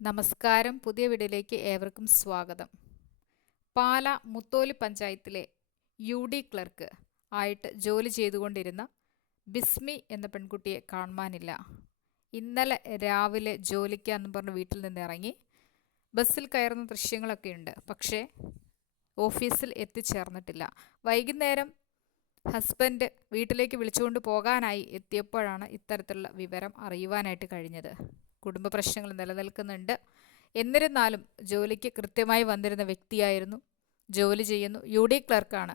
നമസ്കാരം. പുതിയ വീഡിയോയിലേക്ക് ഏവർക്കും സ്വാഗതം. പാല മുത്തോലി പഞ്ചായത്തിലെ UD ക്ലർക്ക് ആയിട്ട് ജോലി ചെയ്തുകൊണ്ടിരുന്ന ബിസ്മി എന്ന പെൺകുട്ടിയെ കാണുവാനില്ല. ഇന്നലെ രാവിലെ ജോലിക്കാന്ന് പറഞ്ഞ് വീട്ടിൽ നിന്ന് ഇറങ്ങി ബസ്സിൽ കയറുന്ന ദൃശ്യങ്ങളൊക്കെയുണ്ട്. പക്ഷേ ഓഫീസിൽ എത്തിച്ചേർന്നിട്ടില്ല. വൈകുന്നേരം ഹസ്ബൻഡ് വീട്ടിലേക്ക് വിളിച്ചുകൊണ്ട് പോകാനായി എത്തിയപ്പോഴാണ് ഇത്തരത്തിലുള്ള വിവരം അറിയുവാനായിട്ട് കഴിഞ്ഞത്. കുടുംബ പ്രശ്നങ്ങൾ നിലനിൽക്കുന്നുണ്ട്. എന്നിരുന്നാലും ജോലിക്ക് കൃത്യമായി വന്നിരുന്ന വ്യക്തിയായിരുന്നു. ജോലി ചെയ്യുന്നു. UD ക്ലർക്കാണ്.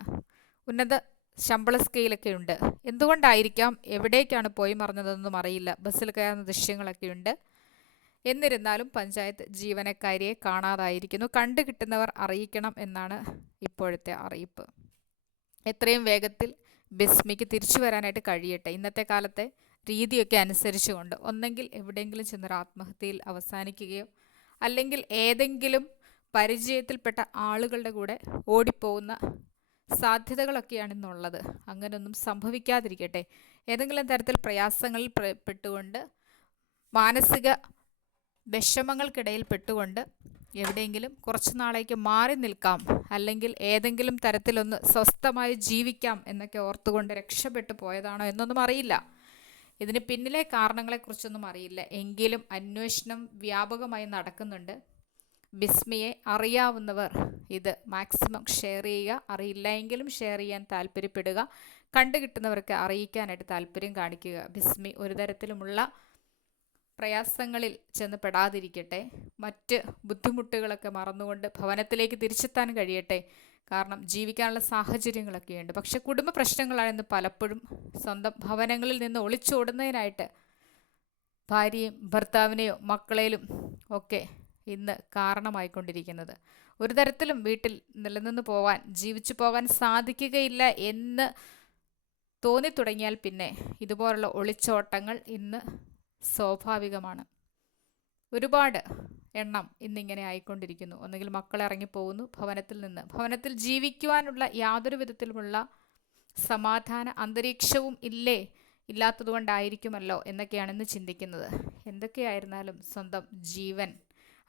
ഉന്നത ശമ്പള സ്കെയിലൊക്കെ ഉണ്ട്. എന്തുകൊണ്ടായിരിക്കാം, എവിടേക്കാണ് പോയി മറഞ്ഞതെന്നൊന്നും അറിയില്ല. ബസ്സിൽ കയറുന്ന ദൃശ്യങ്ങളൊക്കെയുണ്ട്. എന്നിരുന്നാലും പഞ്ചായത്ത് ജീവനക്കാരിയെ കാണാതായിരിക്കുന്നു. കണ്ടുകിട്ടുന്നവർ അറിയിക്കണം എന്നാണ് ഇപ്പോഴത്തെ അറിയിപ്പ്. എത്രയും വേഗത്തിൽ ബിസ്മിക്ക് തിരിച്ചു വരാനായിട്ട് കഴിയട്ടെ. ഇന്നത്തെ കാലത്തെ രീതിയൊക്കെ അനുസരിച്ചുകൊണ്ട് ഒന്നെങ്കിൽ എവിടെയെങ്കിലും ചെന്നൊരു ആത്മഹത്യയിൽ അവസാനിക്കുകയോ അല്ലെങ്കിൽ ഏതെങ്കിലും പരിചയത്തിൽപ്പെട്ട ആളുകളുടെ കൂടെ ഓടിപ്പോകുന്ന സാധ്യതകളൊക്കെയാണെന്നുള്ളത്. അങ്ങനെയൊന്നും സംഭവിക്കാതിരിക്കട്ടെ. ഏതെങ്കിലും തരത്തിൽ പ്രയാസങ്ങളിൽ പെട്ടുകൊണ്ട് മാനസിക വിഷമങ്ങൾക്കിടയിൽ പെട്ടുകൊണ്ട് എവിടെയെങ്കിലും കുറച്ച് നാളേക്ക് മാറി നിൽക്കാം, അല്ലെങ്കിൽ ഏതെങ്കിലും തരത്തിലൊന്ന് സ്വസ്ഥമായി ജീവിക്കാം എന്നൊക്കെ ഓർത്തുകൊണ്ട് രക്ഷപ്പെട്ടു പോയതാണോ എന്നൊന്നും അറിയില്ല. ഇതിന് പിന്നിലെ കാരണങ്ങളെക്കുറിച്ചൊന്നും അറിയില്ല. എങ്കിലും അന്വേഷണം വ്യാപകമായി നടക്കുന്നുണ്ട്. ബിസ്മിയെ അറിയാവുന്നവർ ഇത് മാക്സിമം ഷെയർ ചെയ്യുക. അറിയില്ല എങ്കിലും ഷെയർ ചെയ്യാൻ താല്പര്യപ്പെടുക. കണ്ടുകിട്ടുന്നവർക്ക് അറിയിക്കാനായിട്ട് താല്പര്യം കാണിക്കുക. ബിസ്മി ഒരു തരത്തിലുമുള്ള പ്രയാസങ്ങളിൽ ചെന്ന് പെടാതിരിക്കട്ടെ. മറ്റ് ബുദ്ധിമുട്ടുകളൊക്കെ മറന്നുകൊണ്ട് ഭവനത്തിലേക്ക് തിരിച്ചെത്താൻ കഴിയട്ടെ. കാരണം ജീവിക്കാനുള്ള സാഹചര്യങ്ങളൊക്കെയുണ്ട്. പക്ഷെ കുടുംബ പ്രശ്നങ്ങളാണ് ഇന്ന് പലപ്പോഴും സ്വന്തം ഭവനങ്ങളിൽ നിന്ന് ഒളിച്ചോടുന്നതിനായിട്ട് ഭാര്യയും ഭർത്താവിനെയോ മക്കളേലും ഒക്കെ ഇന്ന് കാരണമായിക്കൊണ്ടിരിക്കുന്നത്. ഒരു തരത്തിലും വീട്ടിൽ നിലനിന്ന് പോകാൻ, ജീവിച്ചു പോകാൻ സാധിക്കുകയില്ല എന്ന് തോന്നിത്തുടങ്ങിയാൽ പിന്നെ ഇതുപോലുള്ള ഒളിച്ചോട്ടങ്ങൾ ഇന്ന് സ്വാഭാവികമാണ്. ഒരുപാട് എണ്ണം ഇന്നിങ്ങനെ ആയിക്കൊണ്ടിരിക്കുന്നു. ഒന്നുകിൽ മക്കൾ ഇറങ്ങിപ്പോകുന്നു ഭവനത്തിൽ നിന്ന്. ഭവനത്തിൽ ജീവിക്കുവാനുള്ള യാതൊരു വിധത്തിലുമുള്ള സമാധാന അന്തരീക്ഷവും ഇല്ലാത്തതുകൊണ്ടായിരിക്കുമല്ലോ എന്നൊക്കെയാണ് ഇന്ന് ചിന്തിക്കുന്നത്. എന്തൊക്കെയായിരുന്നാലും സ്വന്തം ജീവൻ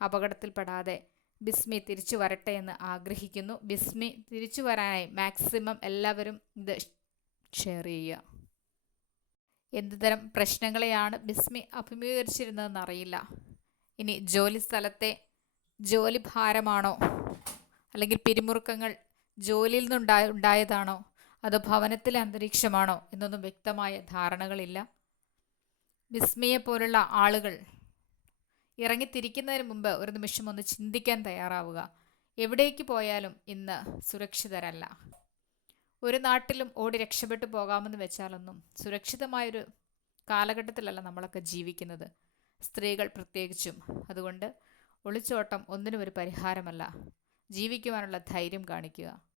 അപകടത്തിൽപ്പെടാതെ ബിസ്മി തിരിച്ചു വരട്ടെ എന്ന് ആഗ്രഹിക്കുന്നു. ബിസ്മി തിരിച്ചു വരാനായി മാക്സിമം എല്ലാവരും ഇത് ഷെയർ ചെയ്യുക. എന്തുതരം പ്രശ്നങ്ങളെയാണ് ബിസ്മി അഭിമുഖീകരിച്ചിരുന്നതെന്ന് അറിയില്ല. ഇനി ജോലി സ്ഥലത്തെ ജോലി ഭാരമാണോ, അല്ലെങ്കിൽ പിരിമുറുക്കങ്ങൾ ജോലിയിൽ നിന്നുണ്ടായതാണോ, അതോ ഭവനത്തിലെ അന്തരീക്ഷമാണോ എന്നൊന്നും വ്യക്തമായ ധാരണകളില്ല. ബിസ്മിയെ പോലുള്ള ആളുകൾ ഇറങ്ങിത്തിരിക്കുന്നതിന് മുമ്പ് ഒരു നിമിഷം ഒന്ന് ചിന്തിക്കാൻ തയ്യാറാവുക. എവിടേക്ക് പോയാലും ഇന്ന് സുരക്ഷിതരല്ല. ഒരു നാട്ടിലും ഓടി രക്ഷപ്പെട്ടു പോകാമെന്ന് വെച്ചാലൊന്നും സുരക്ഷിതമായൊരു കാലഘട്ടത്തിലല്ല നമ്മളൊക്കെ ജീവിക്കുന്നത്, സ്ത്രീകൾ പ്രത്യേകിച്ചും. അതുകൊണ്ട് ഒളിച്ചോട്ടം ഒന്നിനും ഒരു പരിഹാരമല്ല. ജീവിക്കുവാനുള്ള ധൈര്യം കാണിക്കുക.